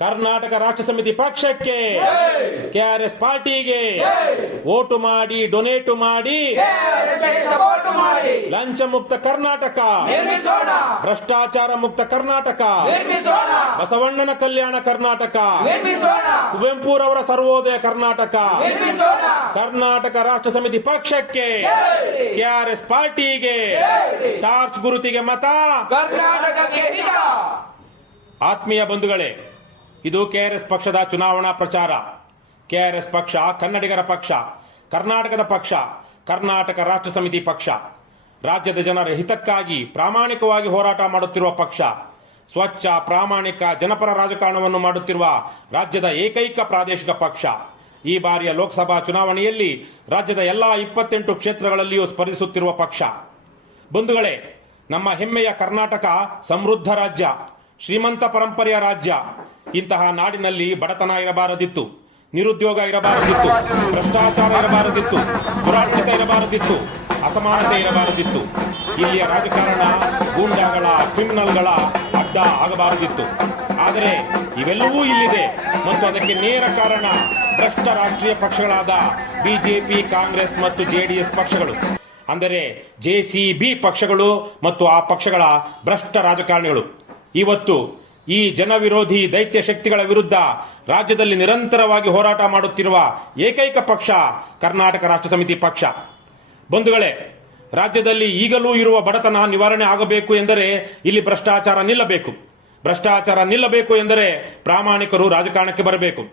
ಕರ್ನಾಟಕ ರಾಷ್ಟ್ರ ಸಮಿತಿ ಪಕ್ಷಕ್ಕೆ, ಕೆಆರ್ಎಸ್ ಪಾರ್ಟಿಗೆ ವೋಟು ಮಾಡಿ, ಡೊನೇಟ್ ಮಾಡಿ, ಲಂಚ ಮುಕ್ತ ಕರ್ನಾಟಕ, ಭ್ರಷ್ಟಾಚಾರ ಮುಕ್ತ ಕರ್ನಾಟಕ, ಬಸವಣ್ಣನ ಕಲ್ಯಾಣ ಕರ್ನಾಟಕ, ಕುವೆಂಪುರವರ ಸರ್ವೋದಯ ಕರ್ನಾಟಕ, ಕರ್ನಾಟಕ ರಾಷ್ಟ್ರ ಸಮಿತಿ ಪಕ್ಷಕ್ಕೆ, ಕೆಆರ್ಎಸ್ ಪಾರ್ಟಿಗೆ, ಟಾರ್ಚ್ ಗುರುತಿಗೆ ಮತ. ಆತ್ಮೀಯ ಬಂಧುಗಳೇ, ಇದು ಕೆಆರ್ಎಸ್ ಪಕ್ಷದ ಚುನಾವಣಾ ಪ್ರಚಾರ. ಕೆಆರ್ಎಸ್ ಪಕ್ಷ ಕನ್ನಡಿಗರ ಪಕ್ಷ, ಕರ್ನಾಟಕದ ಪಕ್ಷ, ಕರ್ನಾಟಕ ರಾಷ್ಟ್ರ ಸಮಿತಿ ಪಕ್ಷ. ರಾಜ್ಯದ ಜನರ ಹಿತಕ್ಕಾಗಿ ಪ್ರಾಮಾಣಿಕವಾಗಿ ಹೋರಾಟ ಮಾಡುತ್ತಿರುವ ಪಕ್ಷ. ಸ್ವಚ್ಛ, ಪ್ರಾಮಾಣಿಕ, ಜನಪರ ರಾಜಕಾರಣವನ್ನು ಮಾಡುತ್ತಿರುವ ರಾಜ್ಯದ ಏಕೈಕ ಪ್ರಾದೇಶಿಕ ಪಕ್ಷ. ಈ ಬಾರಿಯ ಲೋಕಸಭಾ ಚುನಾವಣೆಯಲ್ಲಿ ರಾಜ್ಯದ ಎಲ್ಲಾ 28 ಕ್ಷೇತ್ರಗಳಲ್ಲಿಯೂ ಸ್ಪರ್ಧಿಸುತ್ತಿರುವ ಪಕ್ಷ. ಬಂಧುಗಳೇ, ನಮ್ಮ ಹೆಮ್ಮೆಯ ಕರ್ನಾಟಕ ಸಮೃದ್ಧ ರಾಜ್ಯ, ಶ್ರೀಮಂತ ಪರಂಪರೆಯ ರಾಜ್ಯ. ಇಂತಹ ನಾಡಿನಲ್ಲಿ ಬಡತನ ಇರಬಾರದಿತ್ತು, ನಿರುದ್ಯೋಗ ಇರಬಾರದಿತ್ತು, ಭ್ರಷ್ಟಾಚಾರ ಇರಬಾರದಿತ್ತು, ದುರಾಡಳಿತ ಇರಬಾರದಿತ್ತು, ಅಸಮಾನತೆ ಇರಬಾರದಿತ್ತು. ಇಲ್ಲಿಯ ರಾಜಕಾರಣ ಗೂಂಡಾಗಳ, ಕ್ರಿಮಿನಲ್ಗಳ ಅಡ್ಡ ಆಗಬಾರದಿತ್ತು. ಆದರೆ ಇವೆಲ್ಲವೂ ಇಲ್ಲಿದೆ ಮತ್ತು ಅದಕ್ಕೆ ನೇರ ಕಾರಣ ಭ್ರಷ್ಟ ರಾಷ್ಟ್ರೀಯ ಪಕ್ಷಗಳಾದ ಬಿಜೆಪಿ, ಕಾಂಗ್ರೆಸ್ ಮತ್ತು ಜೆಡಿಎಸ್ ಪಕ್ಷಗಳು, ಅಂದರೆ ಜೆಸಿಬಿ ಪಕ್ಷಗಳು ಮತ್ತು ಆ ಪಕ್ಷಗಳ ಭ್ರಷ್ಟ ರಾಜಕಾರಣಿಗಳು. ಇವತ್ತು ಈ ಜನವಿರೋಧಿ ದೈತ್ಯ ಶಕ್ತಿಗಳ ವಿರುದ್ಧ ರಾಜ್ಯದಲ್ಲಿ ನಿರಂತರವಾಗಿ ಹೋರಾಟ ಮಾಡುತ್ತಿರುವ ಏಕೈಕ ಪಕ್ಷ ಕರ್ನಾಟಕ ರಾಷ್ಟ್ರ ಸಮಿತಿ ಪಕ್ಷ. ಬಂಧುಗಳೇ, ರಾಜ್ಯದಲ್ಲಿ ಈಗಲೂ ಇರುವ ಬಡತನ ನಿವಾರಣೆ ಆಗಬೇಕು ಎಂದರೆ ಇಲ್ಲಿ ಭ್ರಷ್ಟಾಚಾರ ನಿಲ್ಲಬೇಕು. ಭ್ರಷ್ಟಾಚಾರ ನಿಲ್ಲಬೇಕು ಎಂದರೆ ಪ್ರಾಮಾಣಿಕರು ರಾಜಕಾರಣಕ್ಕೆ ಬರಬೇಕು.